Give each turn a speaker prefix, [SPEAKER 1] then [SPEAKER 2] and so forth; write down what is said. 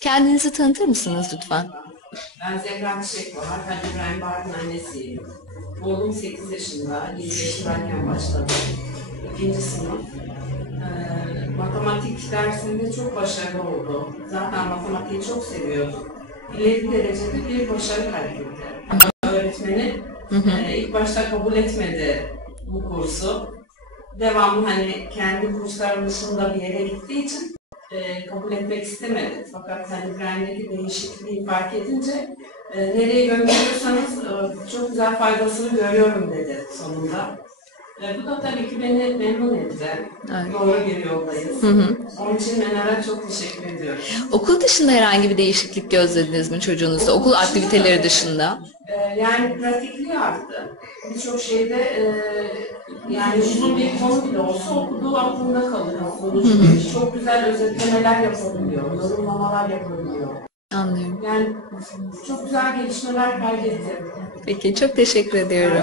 [SPEAKER 1] Kendinizi tanıtır mısınız lütfen?
[SPEAKER 2] Ben Zehra Çiçek var. Ben İbrahim Bahar'ın annesiyim. Oğlum 8 yaşında. 7 yaşındayken başladı. İkinci sınıf. Ee, matematik dersinde çok başarılı oldu. Zaten matematiği çok seviyordu. İleri derecede bir başarı kaydetti. Öğretmeni e, ilk başta kabul etmedi bu kursu. Devamlı hani kendi kurslar dışında bir yere gittiği için e, kabul etmek istemedi. Fakat hani İbrahim'deki değişikliği fark edince e, nereye gönderiyorsanız e, çok güzel faydasını görüyorum dedi sonunda. E, bu da tabii ki beni memnun etti.
[SPEAKER 1] Evet.
[SPEAKER 2] Doğru bir yoldayız.
[SPEAKER 1] Hı hı.
[SPEAKER 2] Onun için Menar'a çok teşekkür ediyorum.
[SPEAKER 1] Okul dışında herhangi bir değişiklik gözlediniz mi çocuğunuzda? Okul aktiviteleri dışında?
[SPEAKER 2] E, yani pratikliği arttı. Birçok şeyde e, yani uzun bir konu bile olsa okuduğu aklında kalıyor. Sonuçta çok güzel özetlemeler yapabiliyor, yorumlamalar yapabiliyor.
[SPEAKER 1] Anlıyorum.
[SPEAKER 2] Yani çok güzel gelişmeler kaydetti.
[SPEAKER 1] Peki çok teşekkür ediyorum.